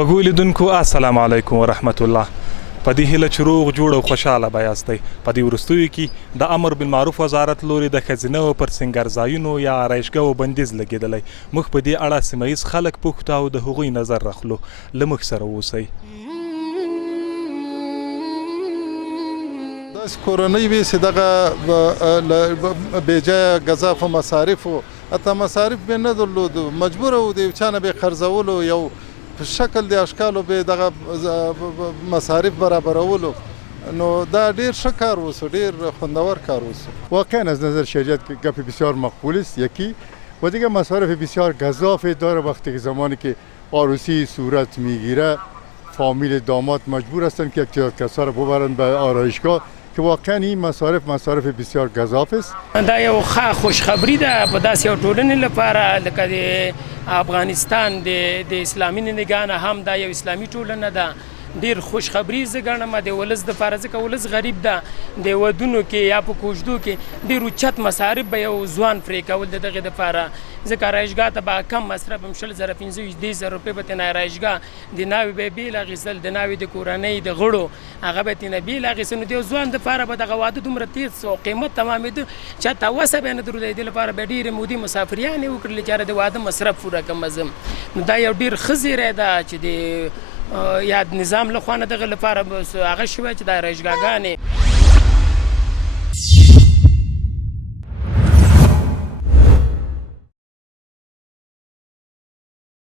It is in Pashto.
خوږو لیدونکو السلام علیکم ورحمت الله. په دې هیله چې روغ جوړ او خوشاله به یاستئ. په دې وروستیو کې د امر بالمعروف وزارت لوري د ښځینه پر سینګرځایونو یا آرایشګاو بندیز لګېدلی. موږ په دې اړه سیمه ییز خلک پوښتو او د هغوی نظر راخلو. له موږ سره اوسئ. داسې کورنۍ وي چې دغه بېجایه ګزافه مصارفو حتی مصارف به نه درلودو، مجبوره و د یو چا نه به قرضولو، یو په شکل د اشکالو به دغه مصارف برابرولو. نو دا ډیر ښه کار وسو، ډیر خوندور کار وسو. واقعا از نظر شریعت گپ بسیار مقبول است یکی و دیگه مصارف بسیار گزافی داره. وقتی که زمانی که عروسی صورت میگیره فامیل داماد مجبور هستن که یک تعداد کسا رو ببرن به آرایشگاه که واقعا این مصارف بسیار گزاف است. دا یو خوشخبری ده په داسې یو ټولنې لپاره لکه د افغانستان د اسلامي نگاه هم دا یو اسلامي ټولنه ده. ډیر خوشخبری زه ګڼم د ولس دپاره، ځکه ولس غریب ده. د ودونو کې یا په کوژدو کې ډیر اوچت مصارف به یو ځوان پرې کول د دغې دپاره، ځکه آرایشګاه ته به کم مصرف هم 15,000 روپۍ به ترې آرایشګاه د ناوې به یې بېل اخیستل، د ناوې د کورنۍ د غړو هغه به یې ترېنه بېل اخیستل. نو د یو ځوان دپاره به دغه واده دومره تېز سو، قیمت تمامېده چې حتی وسه به یې نه درلوده. دې لپاره به ډېرې مودې مسافریانې وکړلې چې د واده مصرف پوره کړم زم. نو دا یو ډېر ښه زیری ده چې د یا نظام له خوا نه دغه لپاره هغه شوی چې د آرایشګاګانې